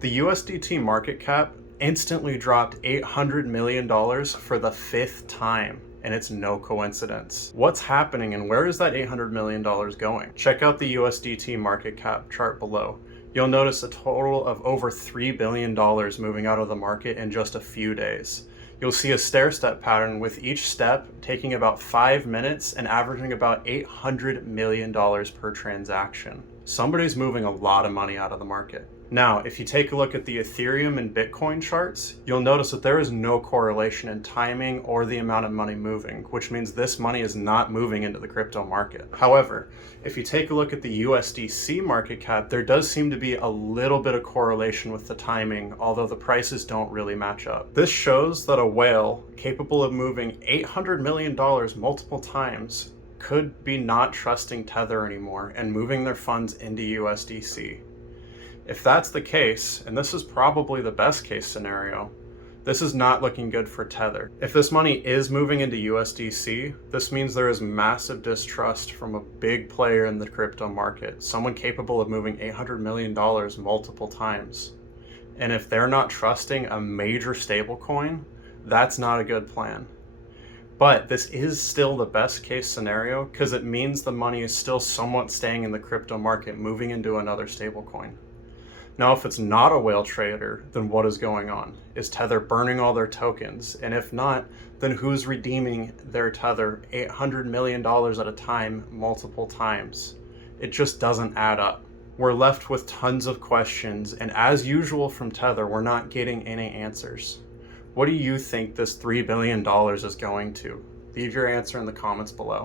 The USDT market cap instantly dropped $800 million for the 5th time, and it's no coincidence. What's happening and where is that $800 million going? Check out the USDT market cap chart below. You'll notice a total of over $3 billion moving out of the market in just a few days. You'll see a stair-step pattern with each step taking about 5 minutes and averaging about $800 million per transaction. Somebody's moving a lot of money out of the market. Now, if you take a look at the Ethereum and Bitcoin charts, you'll notice that there is no correlation in timing or the amount of money moving, which means this money is not moving into the crypto market. However, if you take a look at the USDC market cap, there does seem to be a little bit of correlation with the timing, although the prices don't really match up. This shows that a whale capable of moving $800 million multiple times could be not trusting Tether anymore and moving their funds into USDC. If that's the case, and this is probably the best case scenario, this is not looking good for Tether. If this money is moving into USDC, this means there is massive distrust from a big player in the crypto market, someone capable of moving $800 million multiple times. And if they're not trusting a major stablecoin, that's not a good plan. But this is still the best case scenario because it means the money is still somewhat staying in the crypto market, moving into another stablecoin. Now, if it's not a whale trader, then what is going on? Is Tether burning all their tokens? And if not, then who's redeeming their Tether $800 million at a time, multiple times? It just doesn't add up. We're left with tons of questions, and as usual from Tether, we're not getting any answers. What do you think this $3 billion is going to? Leave your answer in the comments below.